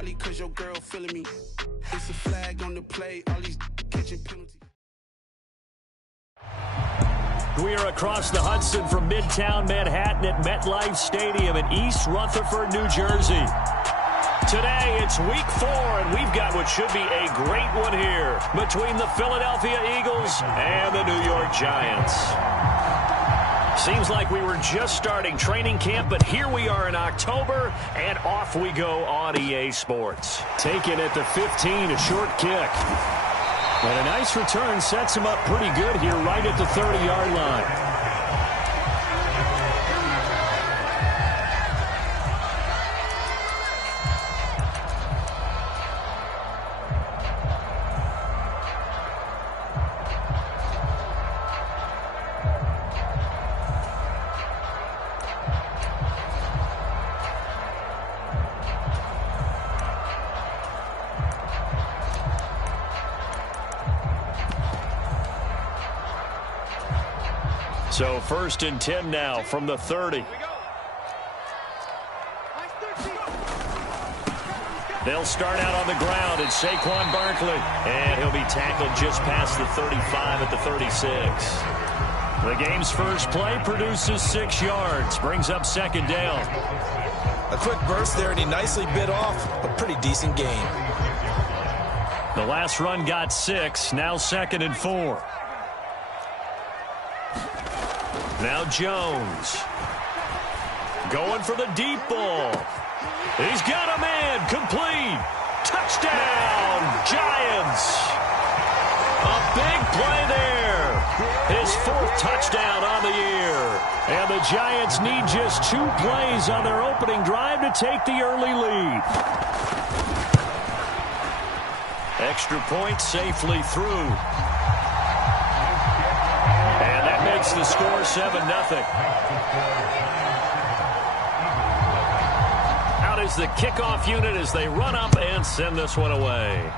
Probably cause your girl feeling me. It's a flag on the play, all these catching penalties. We are across the Hudson from Midtown Manhattan at MetLife Stadium in East Rutherford, New Jersey. Today, it's week 4, and we've got what should be a great one here between the Philadelphia Eagles and the New York Giants. Seems like we were just starting training camp, but here we are in October, and off we go on EA Sports. Taken at the 15, a short kick. And a nice return sets him up pretty good here right at the 30-yard line. So 1st and 10 now from the 30. They'll start out on the ground. It's Saquon Barkley. And he'll be tackled just past the 35 at the 36. The game's first play produces 6 yards. Brings up 2nd down. A quick burst there, and he nicely bit off a pretty decent gain. The last run got 6. Now 2nd and 4. Now Jones. Going for the deep ball. He's got a man. Complete. Touchdown, Giants. A big play there. His 4th touchdown on the year. And the Giants need just 2 plays on their opening drive to take the early lead. Extra point safely through. And that makes the score 7-0. Out is the kickoff unit as they run up and send this one away.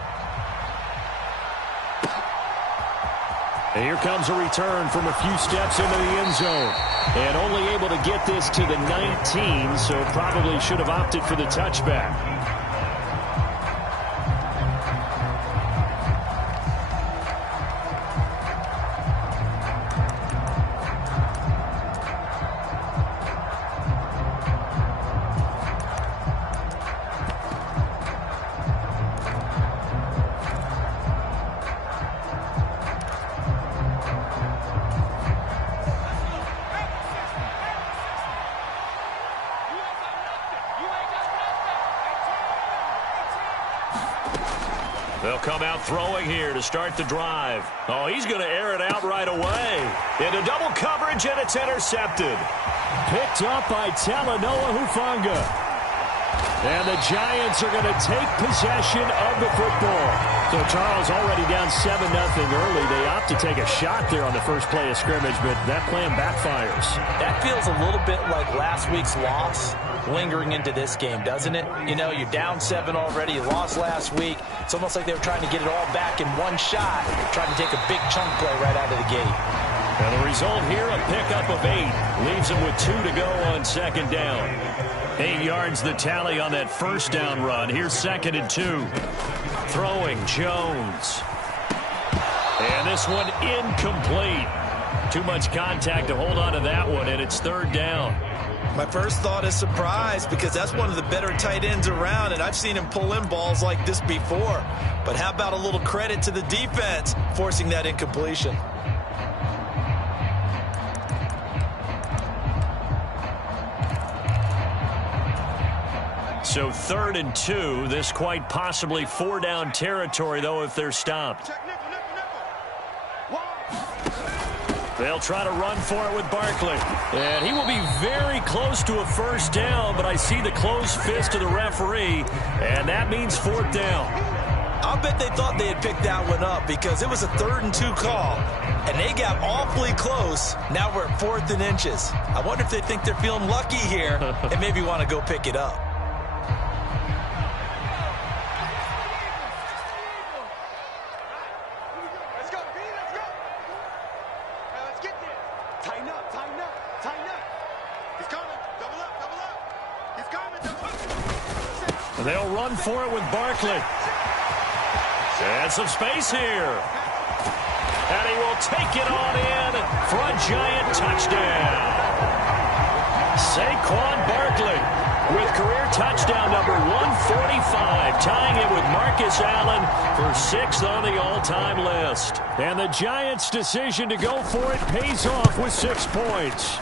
And here comes a return from a few steps into the end zone. And only able to get this to the 19, so probably should have opted for the touchback. They'll come out throwing here to start the drive. Oh, he's going to air it out right away. Into double coverage, and it's intercepted. Picked up by Talanoa Hufanga. And the Giants are going to take possession of the football. So Charles already down 7-0 early. They opt to take a shot there on the first play of scrimmage, but that plan backfires. That feels a little bit like last week's loss lingering into this game, doesn't it? You know, you're down 7 already. You lost last week. It's almost like they were trying to get it all back in one shot, trying to take a big chunk play right out of the gate. And the result here, a pickup of 8. Leaves them with 2 to go on 2nd down. 8 yards the tally on that first down run. Here's 2nd and 2. Throwing Jones. And this one incomplete. Too much contact to hold on to that one, and it's 3rd down. My first thought is surprise, because that's one of the better tight ends around, and I've seen him pull in balls like this before. But how about a little credit to the defense forcing that incompletion? So 3rd and 2. This quite possibly 4-down territory, though, if they're stopped. They'll try to run for it with Barkley. And he will be very close to a first down, but I see the closed fist of the referee, and that means 4th down. I'll bet they thought they had picked that one up, because it was a 3rd and 2 call, and they got awfully close. Now we're at 4th and inches. I wonder if they think they're feeling lucky here and maybe want to go pick it up. They'll run for it with Barkley. And some space here. And he will take it on in for a giant touchdown. Saquon Barkley with career touchdown number 145, tying it with Marcus Allen for 6th on the all-time list. And the Giants' decision to go for it pays off with 6 points.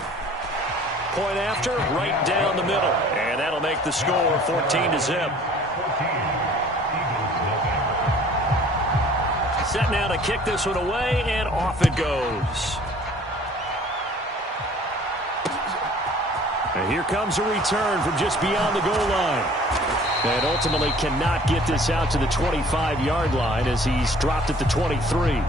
Point after, right down the middle. And that'll make the score 14-0. Set now to kick this one away, and off it goes. And here comes a return from just beyond the goal line. And ultimately cannot get this out to the 25-yard line as he's dropped at the 23.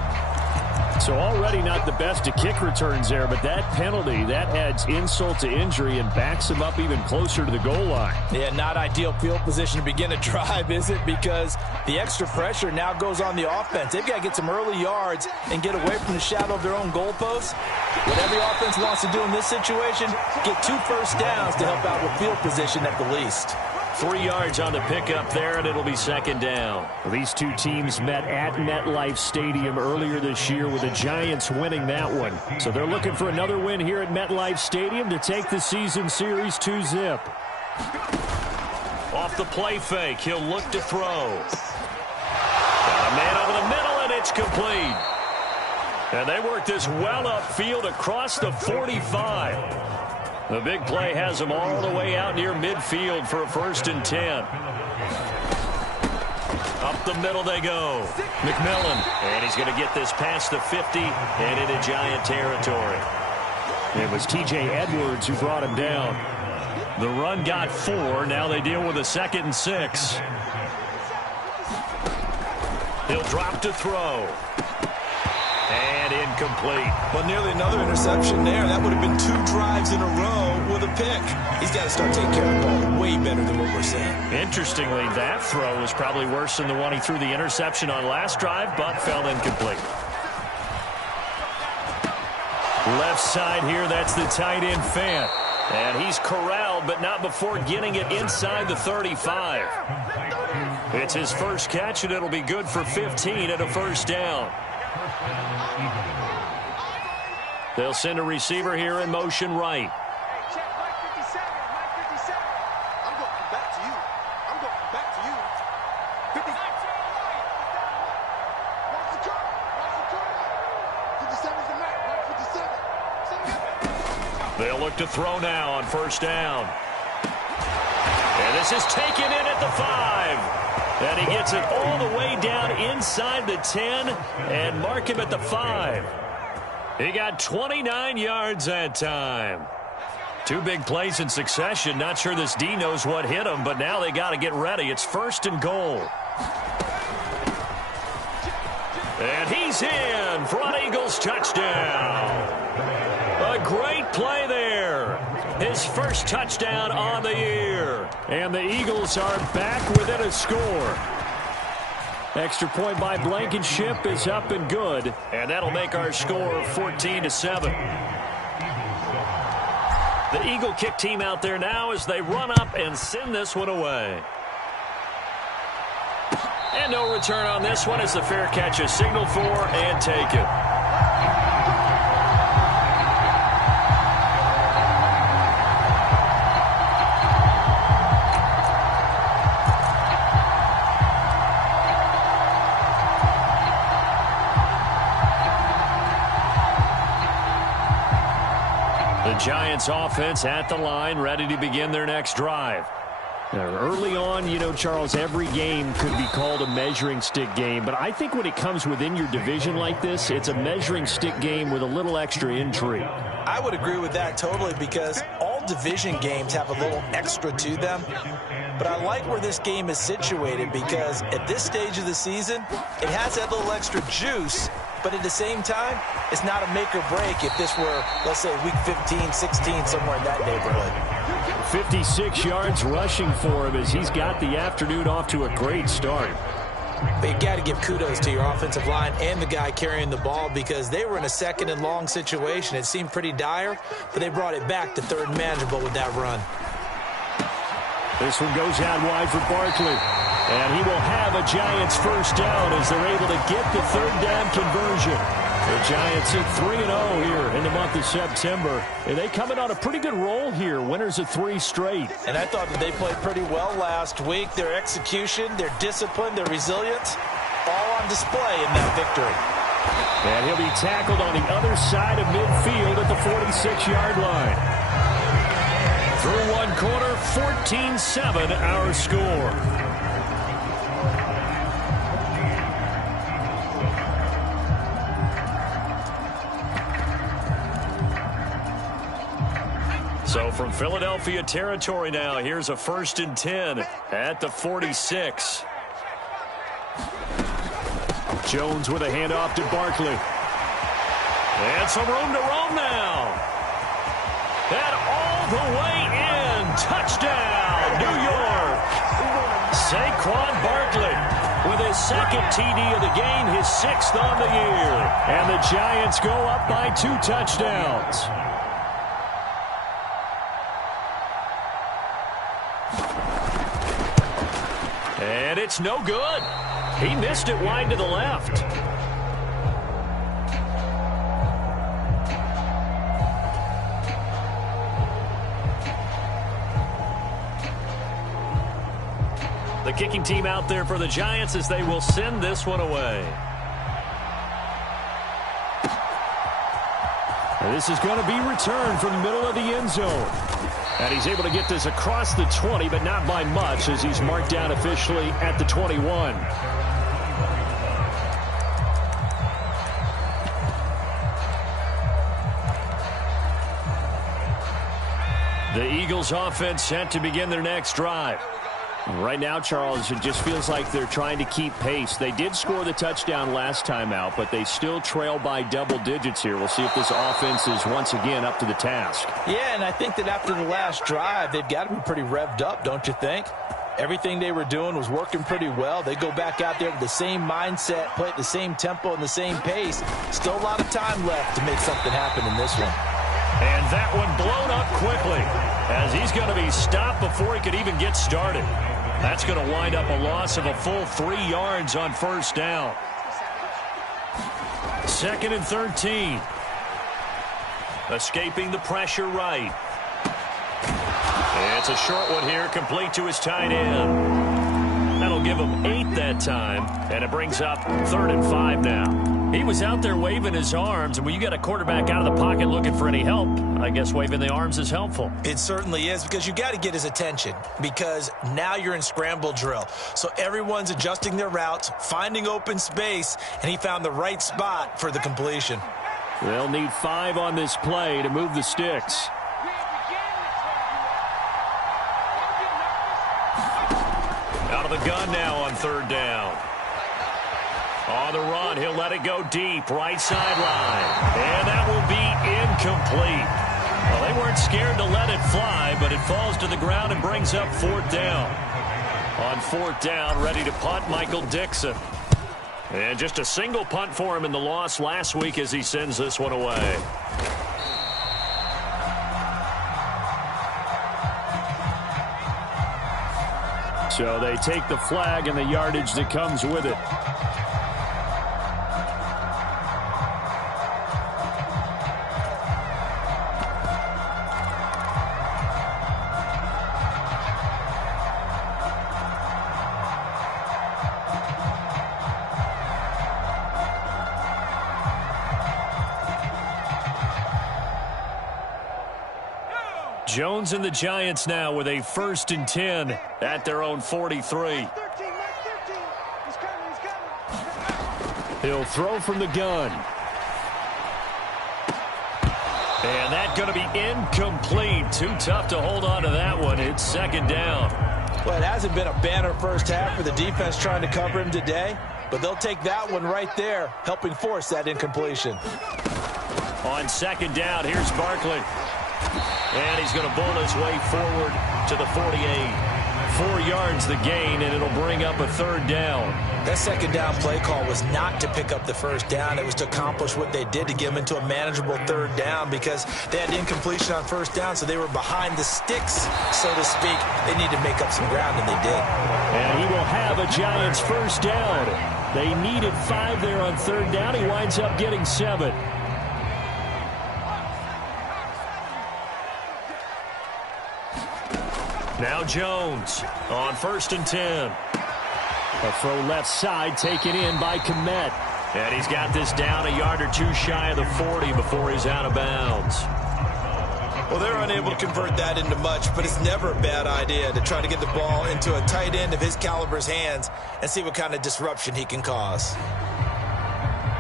So already not the best to kick returns there, but that penalty, that adds insult to injury and backs him up even closer to the goal line. Yeah, not ideal field position to begin a drive, is it? Because the extra pressure now goes on the offense. They've got to get some early yards and get away from the shadow of their own goalposts. What every offense wants to do in this situation, get 2 first downs to help out with field position at the least. 3 yards on the pickup there, and it'll be 2nd down. These two teams met at MetLife Stadium earlier this year with the Giants winning that one. So they're looking for another win here at MetLife Stadium to take the season series 2-0. Off the play fake, he'll look to throw. Got a man over the middle, and it's complete. And they work this well upfield across the 45. The big play has him all the way out near midfield for a 1st and 10. Up the middle they go. McMillan. And he's going to get this past the 50 and into Giant territory. It was T.J. Edwards who brought him down. The run got 4. Now they deal with a 2nd and 6. He'll drop to throw. And incomplete. Well, nearly another interception there. That would have been 2 drives in a row with a pick. He's got to start taking care of the ball way better than what we're seeing. Interestingly, that throw was probably worse than the one he threw the interception on last drive, but fell incomplete. Left side here, that's the tight end Fant. And he's corralled, but not before getting it inside the 35. It's his first catch, and it'll be good for 15 and a 1st down. They'll send a receiver here in motion right. Hey, check Mike 57. Mike 57. I'm going back to you. I'm going back to you. 50. Watch the curve. Watch the curve. 57's the Mike. Mike 57. They'll look to throw now on 1st down. And this is taken in at the 5. And he gets it all the way down inside the 10 and mark him at the 5. He got 29 yards that time. 2 big plays in succession. Not sure this D knows what hit him, but now they got to get ready. It's 1st and goal. And he's in for an Eagles touchdown. A great play there. His first touchdown on the year. And the Eagles are back within a score. Extra point by Blankenship is up and good. And that'll make our score 14-7. The Eagle kick team out there now as they run up and send this one away. And no return on this one as the fair catch is signaled for and taken. The Giants offense at the line, ready to begin their next drive. Early on, you know, Charles, every game could be called a measuring stick game. But I think when it comes within your division like this, it's a measuring stick game with a little extra intrigue. I would agree with that totally because all division games have a little extra to them. But I like where this game is situated because at this stage of the season, it has that little extra juice. But at the same time, it's not a make or break if this were, let's say, week 15, 16, somewhere in that neighborhood. 56 yards rushing for him as he's got the afternoon off to a great start. But you got to give kudos to your offensive line and the guy carrying the ball because they were in a 2nd and long situation. It seemed pretty dire, but they brought it back to 3rd and manageable with that run. This one goes out wide for Barkley. And he will have a Giants first down as they're able to get the third down conversion. The Giants at 3-0 here in the month of September. And they come in on a pretty good roll here. Winners of 3 straight. And I thought that they played pretty well last week. Their execution, their discipline, their resilience, all on display in that victory. And he'll be tackled on the other side of midfield at the 46-yard line. Through one quarter, 14-7 our score. So from Philadelphia territory now, here's a 1st and 10 at the 46. Jones with a handoff to Barkley. And some room to roam now. And all the way in. Touchdown, New York. Saquon Barkley with his 2nd TD of the game, his 6th on the year. And the Giants go up by 2 touchdowns. And it's no good. He missed it wide to the left. The kicking team out there for the Giants as they will send this one away. And this is going to be returned from the middle of the end zone. And he's able to get this across the 20, but not by much as he's marked down officially at the 21. The Eagles offense set to begin their next drive. Right now, Charles, it just feels like they're trying to keep pace. They did score the touchdown last time out, but they still trail by double digits here. We'll see if this offense is once again up to the task. Yeah, and I think that after the last drive, they've got to be pretty revved up, don't you think? Everything they were doing was working pretty well. They go back out there with the same mindset, play at the same tempo and the same pace. Still a lot of time left to make something happen in this one. And that one blown up quickly as he's going to be stopped before he could even get started. That's going to wind up a loss of a full 3 yards on 1st down. 2nd and 13. Escaping the pressure right. It's a short one here, complete to his tight end. That'll give him 8 that time, and it brings up 3rd and 5 now. He was out there waving his arms, and when you got a quarterback out of the pocket looking for any help, I guess waving the arms is helpful. It certainly is, because you got to get his attention, because now you're in scramble drill. So everyone's adjusting their routes, finding open space, and he found the right spot for the completion. They'll need 5 on this play to move the sticks. Out of the gun now on 3rd down. On the run, he'll let it go deep, right sideline. And that will be incomplete. Well, they weren't scared to let it fly, but it falls to the ground and brings up 4th down. On 4th down, ready to punt, Michael Dixon. And just a single punt for him in the loss last week as he sends this one away. So they take the flag and the yardage that comes with it. Jones and the Giants now with a 1st and 10 at their own 43. He'll throw from the gun. And that's going to be incomplete. Too tough to hold on to that one. It's 2nd down. Well, it hasn't been a banner first half for the defense trying to cover him today, but they'll take that one right there, helping force that incompletion. On 2nd down, here's Barkley. And he's going to bowl his way forward to the 48. 4 yards the gain, and it'll bring up a third down. That second down play call was not to pick up the first down. It was to accomplish what they did, to get them into a manageable third down, because they had incompletion on first down, so they were behind the sticks, so to speak. They needed to make up some ground, and they did. And he will have a Giants first down. They needed 5 there on third down. He winds up getting 7. Now Jones on 1st and 10. A throw left side taken in by Kmet. And he's got this down a yard or two shy of the 40 before he's out of bounds. Well, they're unable to convert that into much, but it's never a bad idea to try to get the ball into a tight end of his caliber's hands and see what kind of disruption he can cause.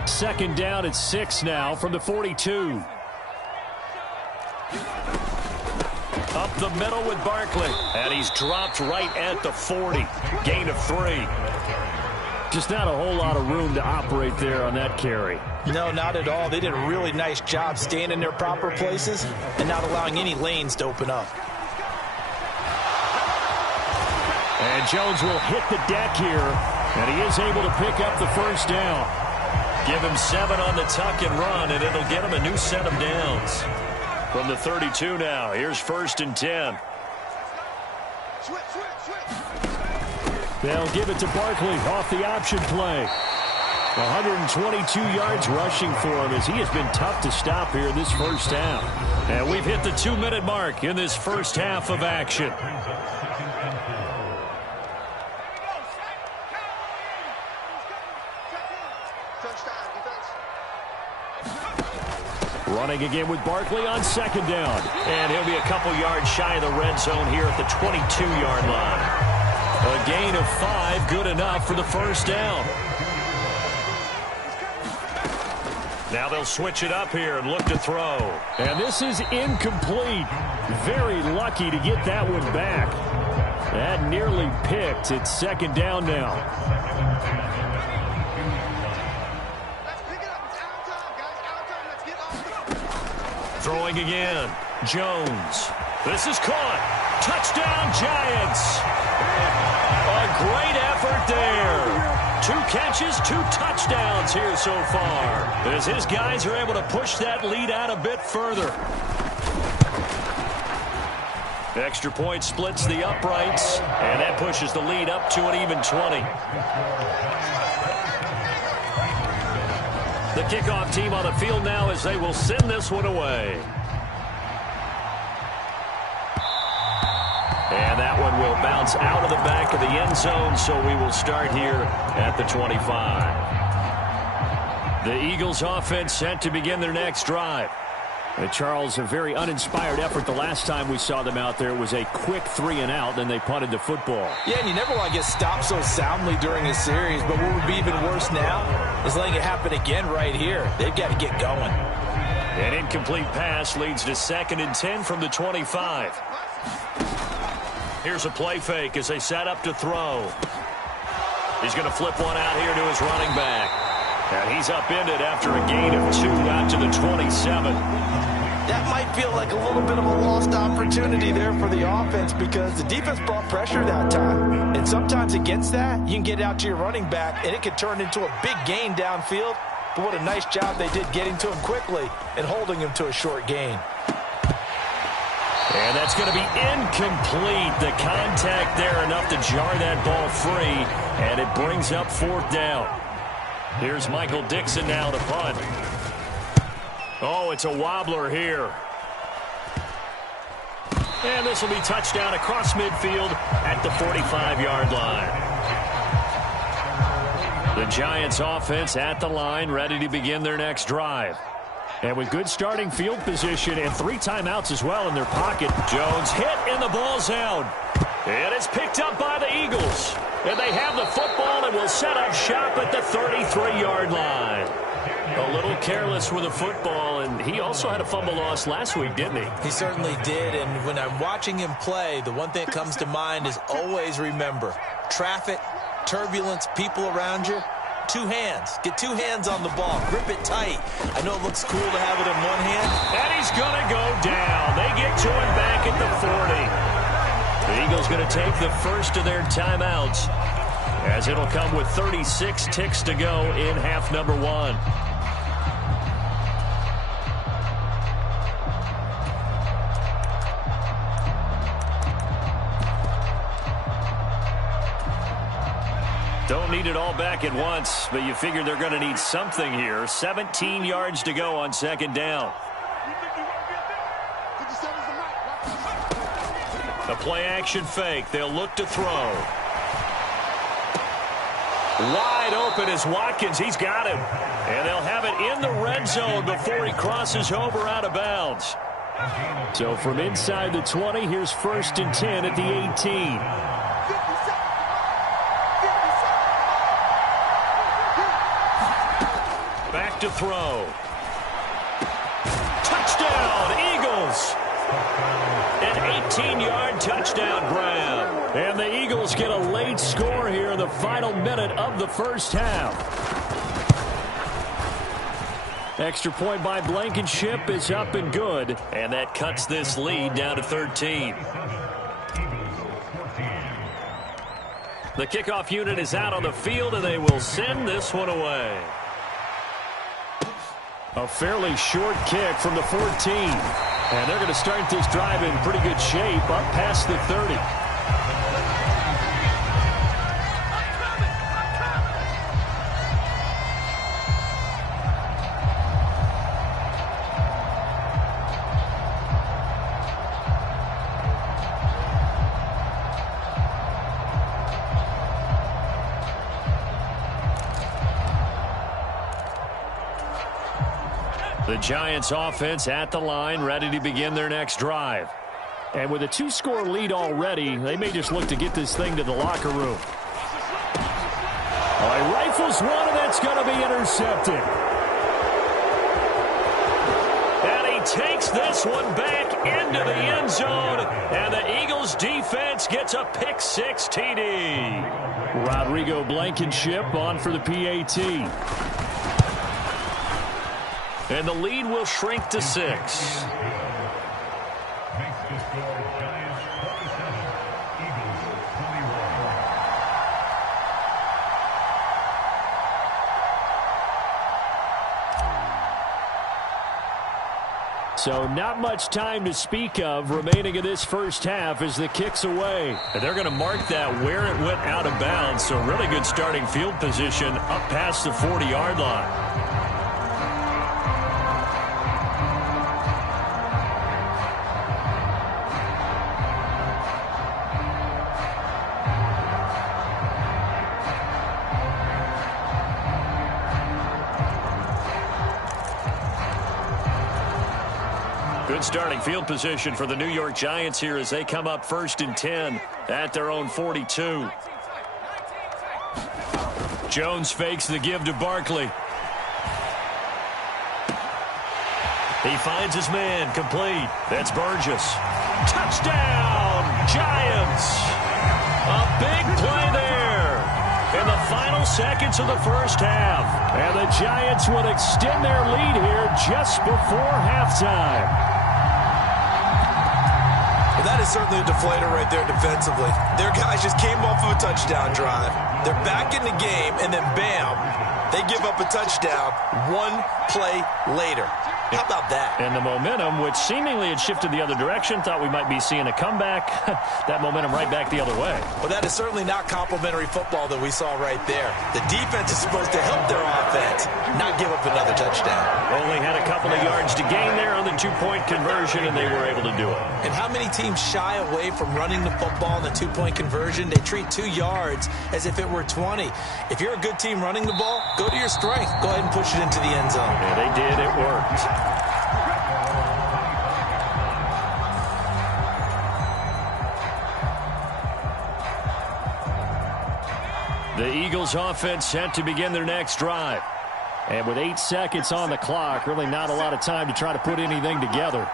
Second down at 6 now from the 42. Up the middle with Barkley. And he's dropped right at the 40. Gain of 3. Just not a whole lot of room to operate there on that carry. No, not at all. They did a really nice job staying in their proper places and not allowing any lanes to open up. And Jones will hit the deck here. And he is able to pick up the first down. Give him 7 on the tuck and run, and it'll get him a new set of downs. From the 32 now, here's 1st and 10. They'll give it to Barkley off the option play. 122 yards rushing for him, as he has been tough to stop here this first half. And we've hit the 2-minute mark in this first half of action. Running again with Barkley on 2nd down. And he'll be a couple yards shy of the red zone here at the 22-yard line. A gain of 5, good enough for the first down. Now they'll switch it up here and look to throw. And this is incomplete. Very lucky to get that one back. That nearly picked. It's 2nd down now. Throwing again. Jones. This is caught. Touchdown, Giants. A great effort there. 2 catches, 2 touchdowns here so far, as his guys are able to push that lead out a bit further. Extra point splits the uprights, and that pushes the lead up to an even 20. The kickoff team on the field now as they will send this one away. And that one will bounce out of the back of the end zone, so we will start here at the 25. The Eagles offense set to begin their next drive. Charles, a very uninspired effort the last time we saw them out there. It was a quick 3-and-out, then they punted the football. Yeah, and you never want to get stopped so soundly during a series, but what would be even worse now is letting it happen again right here. They've got to get going. An incomplete pass leads to 2nd and 10 from the 25. Here's a play fake as they set up to throw. He's going to flip one out here to his running back. And he's upended after a gain of 2 out to the 27. That might feel like a little bit of a lost opportunity there for the offense, because the defense brought pressure that time. And sometimes against that, you can get out to your running back, and it can turn into a big gain downfield. But what a nice job they did getting to him quickly and holding him to a short gain. And that's going to be incomplete. The contact there enough to jar that ball free, and it brings up 4th down. Here's Michael Dixon now to punt. Oh, it's a wobbler here. And this will be touchdown across midfield at the 45-yard line. The Giants offense at the line, ready to begin their next drive. And with good starting field position and 3 timeouts as well in their pocket, Jones hit and the ball's out. And it's picked up by the Eagles. And they have the football and will set up shop at the 33-yard line. A little careless with the football, and he also had a fumble loss last week, didn't he? He certainly did, and when I'm watching him play, the one thing that comes to mind is always remember, traffic, turbulence, people around you. 2 hands. Get 2 hands on the ball. Grip it tight. I know it looks cool to have it in one hand. And he's going to go down. They get to him back at the 40. The Eagles going to take the first of their timeouts, as it'll come with 36 ticks to go in half number one. Don't need it all back at once, but you figure they're going to need something here. 17 yards to go on second down. A play-action fake. They'll look to throw. Wide open is Watkins. He's got him. And they'll have it in the red zone before he crosses over out of bounds. So from inside the 20, here's 1st and 10 at the 18. To throw. Touchdown, Eagles. An 18-yard touchdown grab. And the Eagles get a late score here in the final minute of the first half. Extra point by Blankenship is up and good. And that cuts this lead down to 13. The kickoff unit is out on the field, and they will send this one away. A fairly short kick from the 14. And they're going to start this drive in pretty good shape up past the 30. The Giants offense at the line, ready to begin their next drive. And with a 2-score lead already, they may just look to get this thing to the locker room. Oh, he rifles one, and that's going to be intercepted. And he takes this one back into the end zone, and the Eagles defense gets a pick-6 TD. Rodrigo Blankenship on for the PAT. And the lead will shrink to 6. So not much time to speak of remaining in this first half as the kick's away. And they're going to mark that where it went out of bounds. So really good starting field position up past the 40-yard line. Good starting field position for the New York Giants here as they come up 1st and 10 at their own 42. Jones fakes the give to Barkley. He finds his man, complete. That's Burgess. Touchdown, Giants! A big play there in the final seconds of the first half. And the Giants will extend their lead here just before halftime. Well, that is certainly a deflator right there defensively. Their guys just came off of a touchdown drive. They're back in the game, and then bam, they give up a touchdown one play later. How about that? And the momentum, which seemingly had shifted the other direction, thought we might be seeing a comeback. That momentum right back the other way. Well, that is certainly not complimentary football that we saw right there. The defense is supposed to help their offense, not give up another touchdown. Only had a couple of yards to gain there on the two-point conversion, and they were able to do it. And how many teams shy away from running the football in the two-point conversion? They treat 2 yards as if it were 20. If you're a good team running the ball, go to your strength. Go ahead and push it into the end zone. Yeah, they did. It worked. The Eagles offense set to begin their next drive. And with 8 seconds on the clock, really not a lot of time to try to put anything together.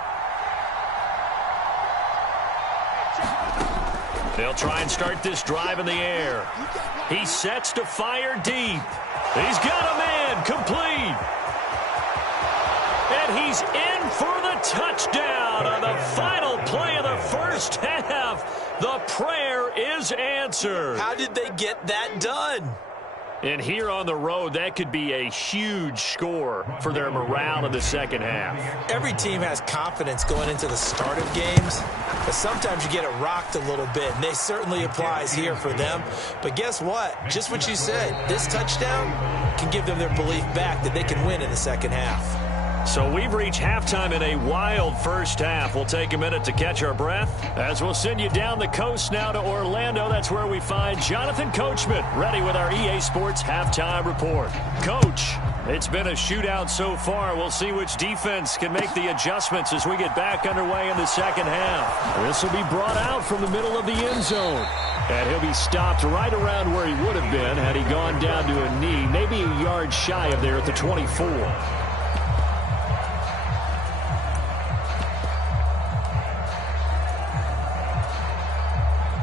They'll try and start this drive in the air. He sets to fire deep. He's got a man, complete. And he's in for the touchdown on the final play of the first half. The prayer is answered. How did they get that done? And here on the road, that could be a huge score for their morale in the second half. Every team has confidence going into the start of games, but sometimes you get it rocked a little bit, and this certainly applies here for them. But guess what? Just what you said, this touchdown can give them their belief back that they can win in the second half. So we've reached halftime in a wild first half. We'll take a minute to catch our breath as we'll send you down the coast now to Orlando. That's where we find Jonathan Coachman ready with our EA Sports Halftime Report. Coach, it's been a shootout so far. We'll see which defense can make the adjustments as we get back underway in the second half. This will be brought out from the middle of the end zone. And he'll be stopped right around where he would have been had he gone down to a knee, maybe a yard shy of there at the 24.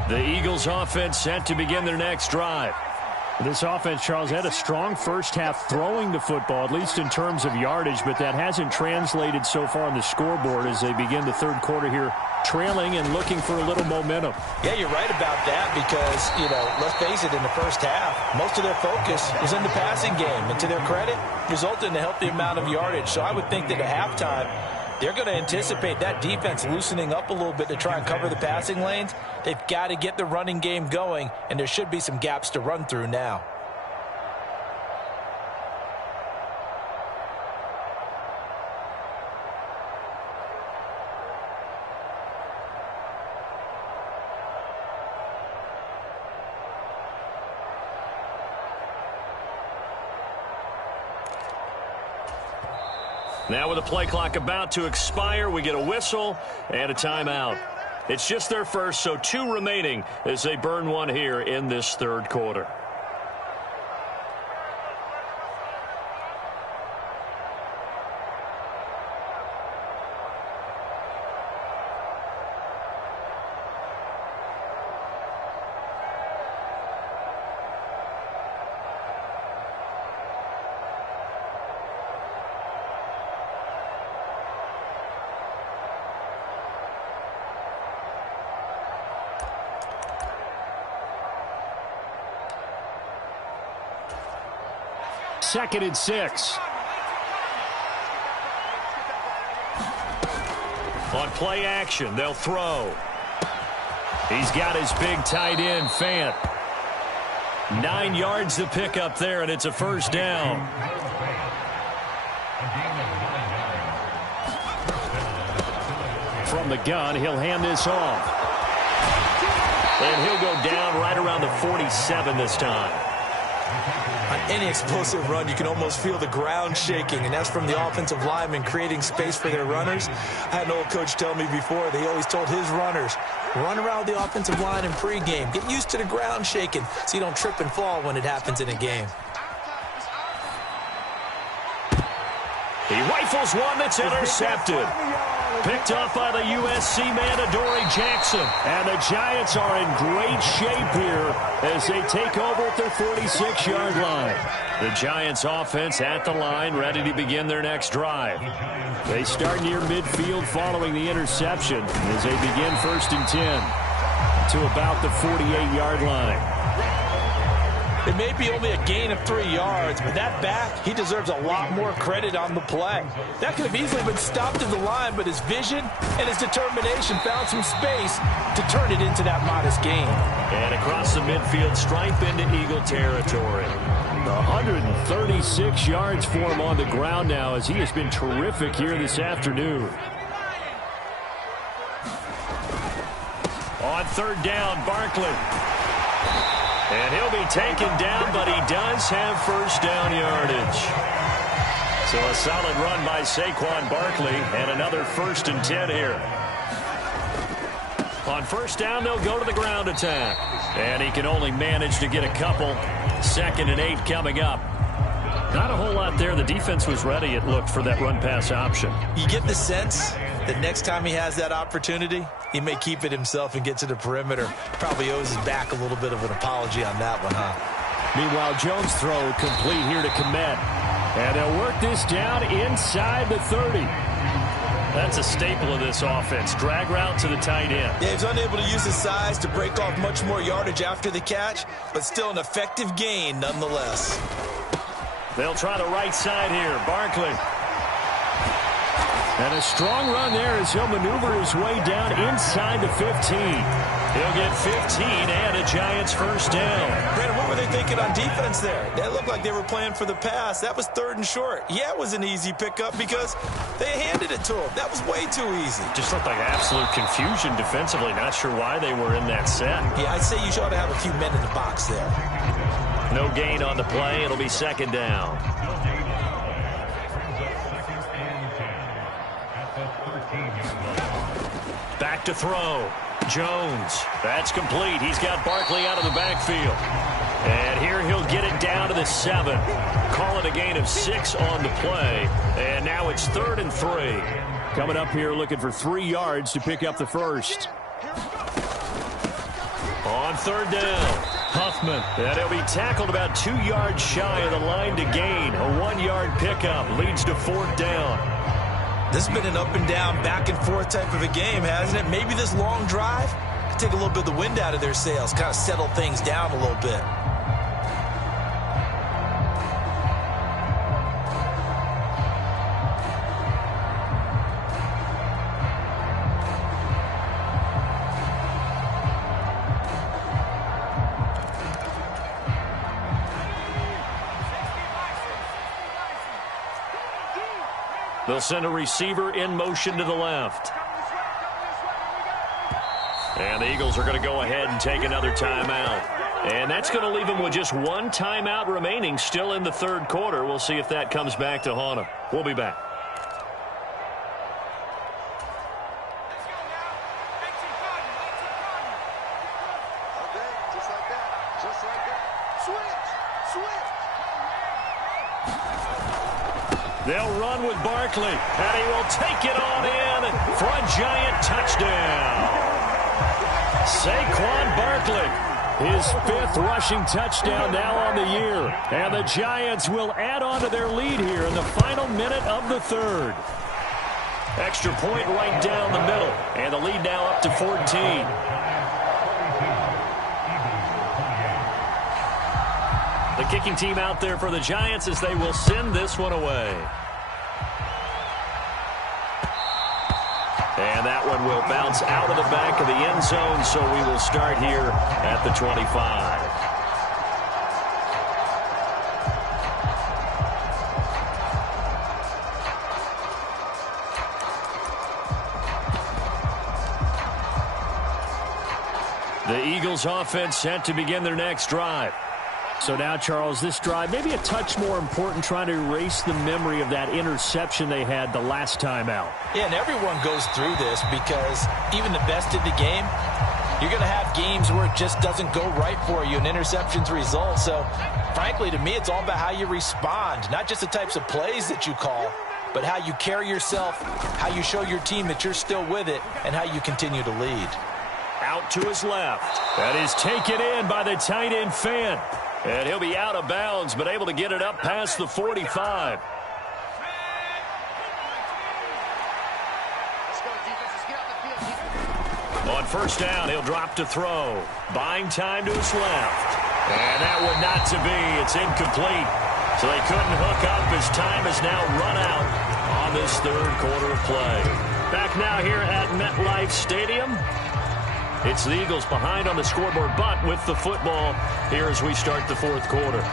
The Eagles offense set to begin their next drive. This offense, Charles, had a strong first half throwing the football, at least in terms of yardage, but that hasn't translated so far on the scoreboard as they begin the third quarter here, trailing and looking for a little momentum. Yeah, you're right about that because, let's face it, in the first half, most of their focus was in the passing game. And to their credit, resulted in a healthy amount of yardage. So I would think that at halftime, they're going to anticipate that defense loosening up a little bit to try and cover the passing lanes. They've got to get the running game going, and there should be some gaps to run through now. Now with the play clock about to expire, we get a whistle and a timeout. It's just their first, so 2 remaining as they burn one here in this third quarter. Second and 6. On play action, they'll throw. He's got his big tight end, Fant. 9 yards to pick up there, and it's a first down. From the gun, he'll hand this off. And he'll go down right around the 47 this time. On any explosive run, you can almost feel the ground shaking, and that's from the offensive linemen creating space for their runners. I had an old coach tell me before, they always told his runners, run around the offensive line in pregame. Get used to the ground shaking so you don't trip and fall when it happens in a game. He rifles one that's intercepted. Picked off by the USC man, Adoree Jackson. And the Giants are in great shape here as they take over at their 46-yard line. The Giants offense at the line, ready to begin their next drive. They start near midfield following the interception as they begin 1st and 10 to about the 48-yard line. It may be only a gain of 3 yards, but that back, he deserves a lot more credit on the play. That could have easily been stopped at the line, but his vision and his determination found some space to turn it into that modest gain. And across the midfield stripe into Eagle territory. 136 yards for him on the ground now as he has been terrific here this afternoon. On 3rd down, Barkley. And he'll be taken down, but he does have first down yardage. So a solid run by Saquon Barkley and another 1st and 10 here. On 1st down, they'll go to the ground attack. And he can only manage to get a couple. 2nd and 8 coming up. Not a whole lot there. The defense was ready, it looked, for that run-pass option. You get the sense that next time he has that opportunity, he may keep it himself and get to the perimeter. Probably owes his back a little bit of an apology on that one, huh? Meanwhile, Jones' throw complete here to Kmet. And they'll work this down inside the 30. That's a staple of this offense. Drag route to the tight end. Yeah, he's unable to use his size to break off much more yardage after the catch, but still an effective gain nonetheless. They'll try the right side here. Barkley. And a strong run there as he'll maneuver his way down inside the 15. He'll get 15 and a Giants first down. Brandon, what were they thinking on defense there? That looked like they were playing for the pass. That was 3rd and short. Yeah, it was an easy pickup because they handed it to him. That was way too easy. Just looked like absolute confusion defensively. Not sure why they were in that set. Yeah, I'd say you ought to have a few men in the box there. No gain on the play. It'll be 2nd down. Back to throw. Jones. That's complete. He's got Barkley out of the backfield. And here he'll get it down to the 7. Call it a gain of 6 on the play. And now it's 3rd and 3. Coming up here looking for 3 yards to pick up the first. On 3rd down, Huffman. And he'll be tackled about 2 yards shy of the line to gain. A 1-yard pickup leads to 4th down. This has been an up-and-down, back-and-forth type of a game, hasn't it? Maybe this long drive could take a little bit of the wind out of their sails, kind of settle things down a little bit. They'll send a receiver in motion to the left. And the Eagles are going to go ahead and take another timeout. And that's going to leave them with just 1 timeout remaining still in the 3rd quarter. We'll see if that comes back to haunt them. We'll be back. They'll run with Barkley, and he will take it on in for a Giant touchdown. Saquon Barkley, his 5th rushing touchdown now on the year. And the Giants will add on to their lead here in the final minute of the 3rd. Extra point right down the middle, and the lead now up to 14. The kicking team out there for the Giants as they will send this one away. And that one will bounce out of the back of the end zone, so we will start here at the 25. The Eagles offense set to begin their next drive. So now, Charles, this drive maybe a touch more important, trying to erase the memory of that interception they had the last time out. Yeah, and everyone goes through this because even the best in the game, you're going to have games where it just doesn't go right for you and interceptions result. So, frankly, to me, it's all about how you respond, not just the types of plays that you call, but how you carry yourself, how you show your team that you're still with it, and how you continue to lead. Out to his left. That is taken in by the tight end Fant. And he'll be out of bounds, but able to get it up past the 45. On 1st down, he'll drop to throw. Buying time to his left. And that one not to be. It's incomplete. So they couldn't hook up as time has now run out on this 3rd quarter of play. Back now here at MetLife Stadium. It's the Eagles behind on the scoreboard, but with the football here as we start the 4th quarter.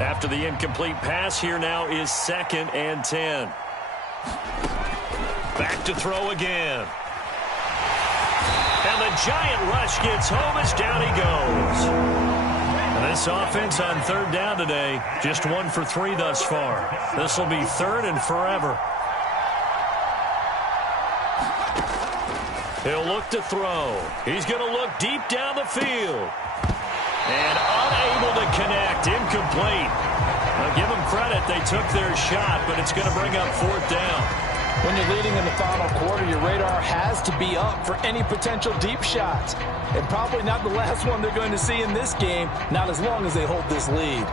After the incomplete pass, here now is 2nd and 10. Back to throw again. And the Giant rush gets home as down he goes. And this offense on 3rd down today, just 1 for 3 thus far. This will be 3rd and forever. He'll look to throw. He's going to look deep down the field. And unable to connect. Incomplete. Now give them credit. They took their shot, but it's going to bring up 4th down. When you're leading in the final quarter, your radar has to be up for any potential deep shots. And probably not the last one they're going to see in this game, not as long as they hold this lead.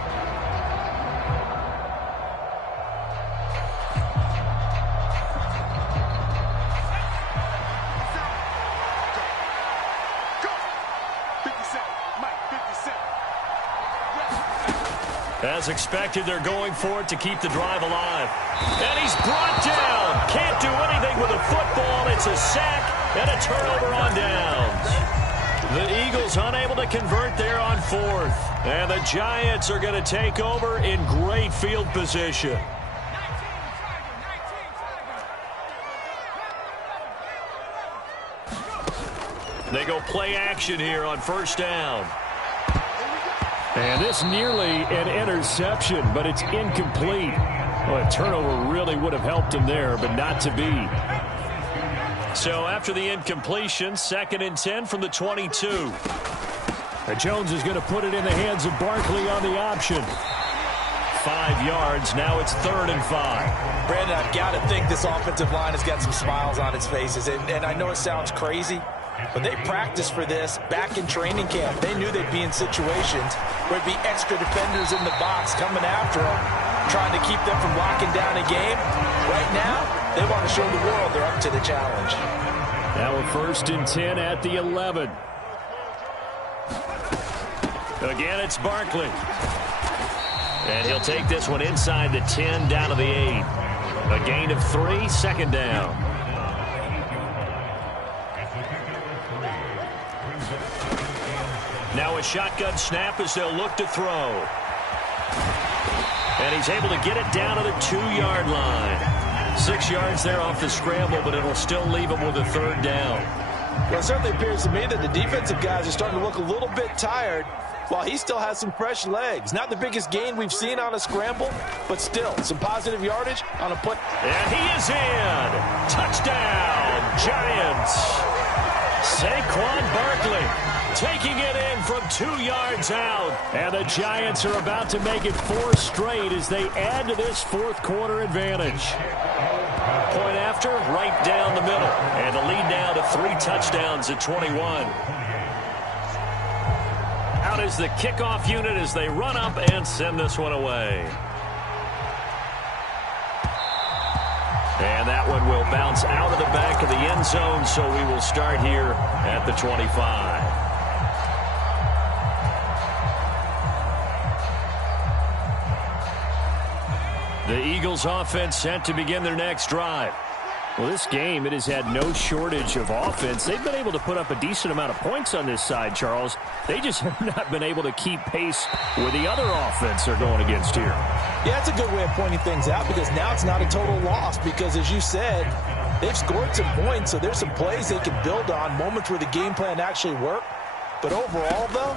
As expected, they're going for it to keep the drive alive. And he's brought down. Can't do anything with a football. It's a sack and a turnover on downs. The Eagles unable to convert there on 4th. And the Giants are going to take over in great field position. They go play action here on 1st down. And this nearly an interception, but it's incomplete. Well, a turnover really would have helped him there, but not to be. So after the incompletion, 2nd and 10 from the 22. And Jones is going to put it in the hands of Barkley on the option. 5 yards. Now it's 3rd and 5. Brandon, I've got to think this offensive line has got some smiles on its faces. And I know it sounds crazy, but they practiced for this back in training camp. They knew they'd be in situations where there'd be extra defenders in the box coming after them, trying to keep them from locking down a game. Right now, they want to show the world they're up to the challenge. Now a 1st and 10 at the 11. Again, it's Barkley. And he'll take this one inside the 10, down to the 8. A gain of 3, 2nd down. Now a shotgun snap as they'll look to throw. And he's able to get it down to the 2-yard line. 6 yards there off the scramble, but it'll still leave him with a 3rd down. Well, it certainly appears to me that the defensive guys are starting to look a little bit tired while he still has some fresh legs. Not the biggest gain we've seen on a scramble, but still some positive yardage on a put. And he is in. Touchdown, Giants. Saquon Barkley taking it in from 2 yards out. And the Giants are about to make it 4 straight as they add to this 4th quarter advantage. Point after, right down the middle. And the lead now to 3 touchdowns at 21. Out is the kickoff unit as they run up and send this one away. And that one will bounce out of the back of the end zone, so we will start here at the 25. The Eagles offense set to begin their next drive. Well, this game, it has had no shortage of offense. They've been able to put up a decent amount of points on this side, Charles. They just have not been able to keep pace with the other offense they're going against here. Yeah, it's a good way of pointing things out because now it's not a total loss because, as you said, they've scored some points, so there's some plays they can build on, moments where the game plan actually worked. But overall, though,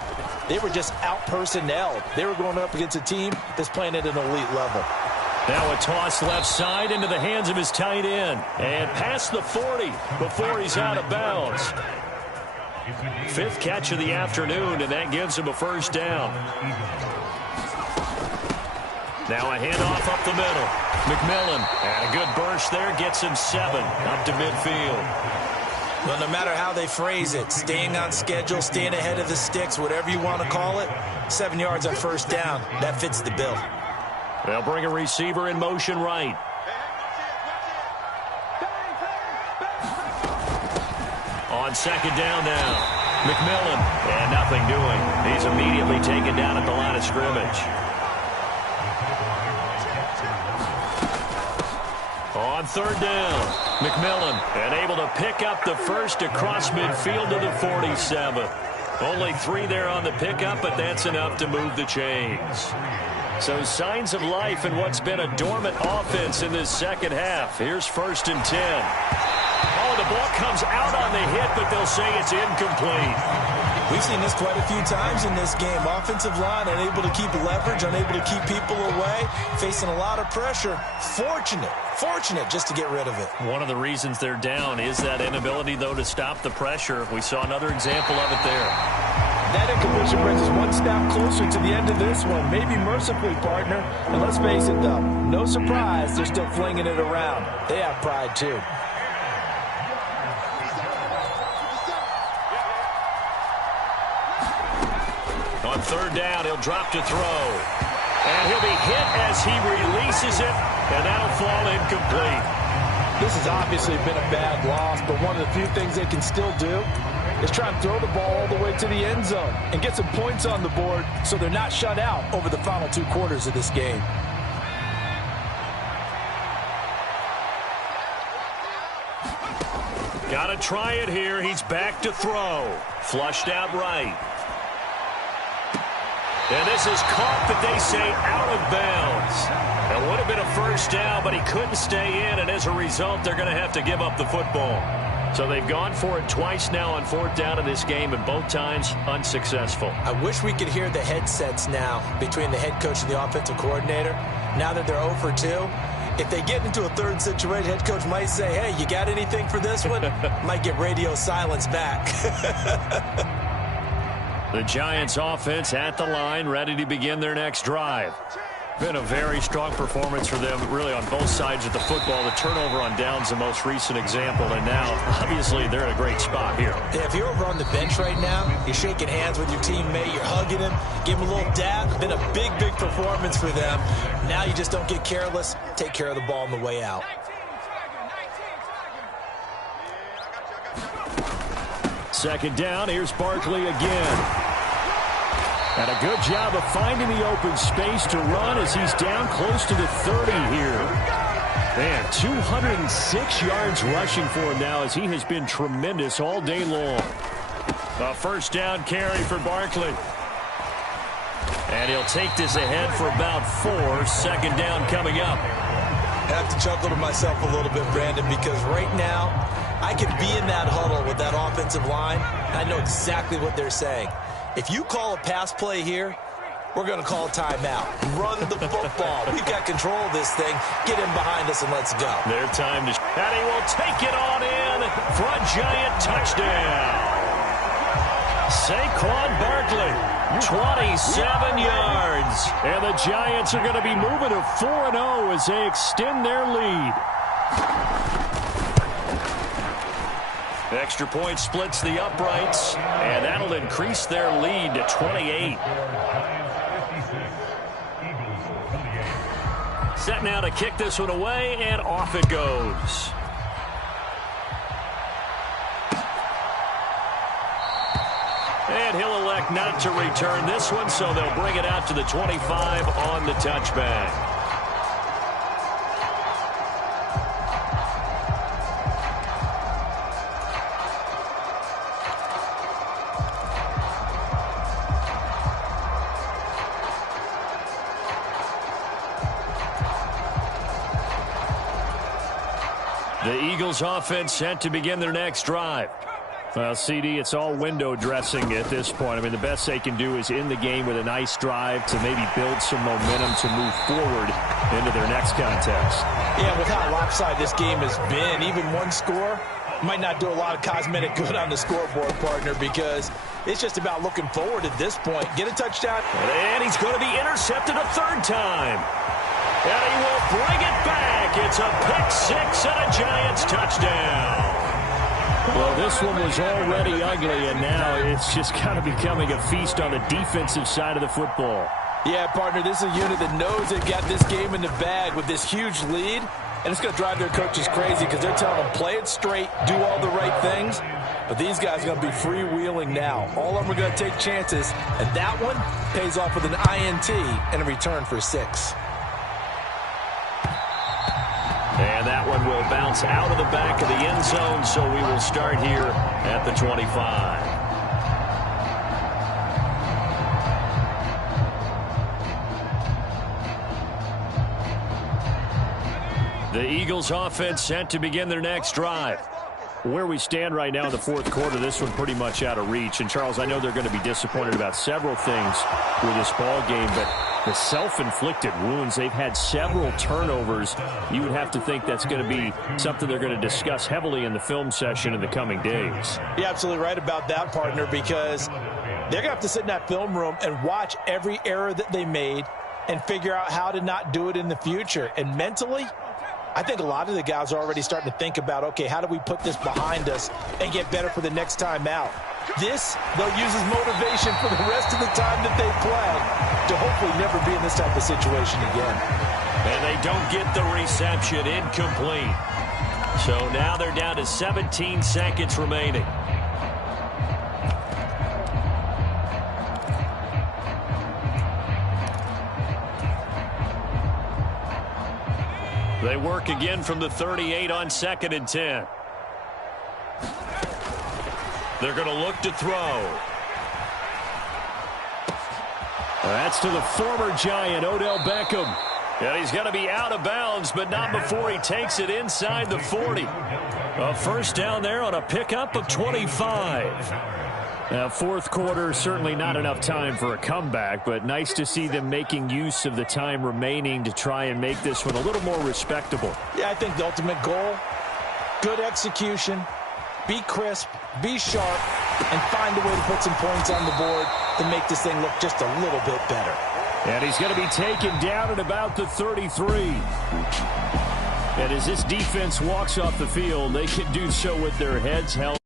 they were just out-personnelled. They were going up against a team that's playing at an elite level. Now a toss left side into the hands of his tight end. And past the 40 before he's out of bounds. 5th catch of the afternoon, and that gives him a 1st down. Now a handoff up the middle. McMillan, and a good burst there, gets him 7 up to midfield. Well, no matter how they phrase it, staying on schedule, staying ahead of the sticks, whatever you want to call it, 7 yards on 1st down, that fits the bill. They'll bring a receiver in motion right. On 2nd down now. McMillan, and nothing doing. He's immediately taken down at the line of scrimmage. On 3rd down, McMillan, and able to pick up the 1st across midfield to the 47. Only 3 there on the pickup, but that's enough to move the chains. So signs of life in what's been a dormant offense in this 2nd half. Here's 1st and 10. Oh, the ball comes out on the hit, but they'll say it's incomplete. We've seen this quite a few times in this game. Offensive line unable to keep leverage, unable to keep people away, facing a lot of pressure. Fortunate just to get rid of it. One of the reasons they're down is that inability, though, to stop the pressure. We saw another example of it there. That incompletion brings us one step closer to the end of this one. Maybe mercifully, partner. And let's face it, though, no surprise, they're still flinging it around. They have pride, too. On third down, he'll drop to throw. And he'll be hit as he releases it, and that'll fall incomplete. This has obviously been a bad loss, but one of the few things they can still do is try and throw the ball all the way to the end zone and get some points on the board so they're not shut out over the final 2 quarters of this game. Got to try it here. He's back to throw. Flushed out right. And this is caught, that they say, out of bounds. It would have been a first down, but he couldn't stay in, and as a result, they're going to have to give up the football. So they've gone for it twice now on fourth down in this game, and both times unsuccessful. I wish we could hear the headsets now between the head coach and the offensive coordinator. Now that they're 0 for 2, if they get into a third situation, head coach might say, hey, you got anything for this one? Might get radio silence back. The Giants offense at the line, ready to begin their next drive. Been a very strong performance for them, really, on both sides of the football. The turnover on downs, the most recent example, and now, obviously, they're in a great spot here. Yeah, if you're over on the bench right now, you're shaking hands with your teammate, you're hugging him, give him a little dab. Been a big, big performance for them. Now you just don't get careless. Take care of the ball on the way out. Second down, here's Barkley again. And a good job of finding the open space to run as he's down close to the 30 here. Man, 206 yards rushing for him now as he has been tremendous all day long. A first down carry for Barkley. And he'll take this ahead for about 4. Second down coming up. I have to chuckle to myself a little bit, Brandon, because right now I could be in that huddle with that offensive line. I know exactly what they're saying. If you call a pass play here, we're going to call a timeout. Run the football. We've got control of this thing. Get him behind us and let's go. Their time to... And he will take it on in for a Giant touchdown. Saquon Barkley, 27 yards. And the Giants are going to be moving to 4-0 as they extend their lead. Extra point splits the uprights, and that'll increase their lead to 28. Set now to kick this one away, and off it goes. And he'll elect not to return this one, so they'll bring it out to the 25 on the touchback. The Eagles offense set to begin their next drive. Well, CD, it's all window dressing at this point. I mean, the best they can do is in the game with a nice drive to maybe build some momentum to move forward into their next contest. Yeah, with how lopsided this game has been, even one score might not do a lot of cosmetic good on the scoreboard, partner, because it's just about looking forward at this point. Get a touchdown. And he's going to be intercepted a third time. And he will bring it back. It's a pick six and a Giants touchdown. Well, this one was already ugly, and now it's just kind of becoming a feast on the defensive side of the football. Yeah, partner, this is a unit that knows they've got this game in the bag with this huge lead, and it's going to drive their coaches crazy because they're telling them, play it straight, do all the right things. But these guys are going to be freewheeling now. All of them are going to take chances, and that one pays off with an INT and a return for 6. And that one will bounce out of the back of the end zone, so we will start here at the 25. The Eagles offense set to begin their next drive. Where we stand right now in the fourth quarter, this one pretty much out of reach. And, Charles, I know they're going to be disappointed about several things with this ball game, but the self-inflicted wounds, they've had several turnovers. You would have to think that's going to be something they're going to discuss heavily in the film session in the coming days. You're absolutely right about that, partner, because They're going to have to sit in that film room and watch every error that they made and figure out how to not do it in the future. And mentally, I think a lot of the guys are already starting to think about, okay, how do we put this behind us and get better for the next time out? This, they'll use as motivation for the rest of the time that they play to hopefully never be in this type of situation again. And they don't get the reception. Incomplete. So now they're down to 17 seconds remaining. They work again from the 38 on 2nd and 10. They're going to look to throw. That's to the former Giant, Odell Beckham. And he's going to be out of bounds, but not before he takes it inside the 40. A first down there on a pickup of 25. Now, fourth quarter, certainly not enough time for a comeback, but nice to see them making use of the time remaining to try and make this one a little more respectable. Yeah, I think the ultimate goal, good execution, be crisp, be sharp, and find a way to put some points on the board to make this thing look just a little bit better. And he's going to be taken down at about the 33. And as this defense walks off the field, they can do so with their heads held.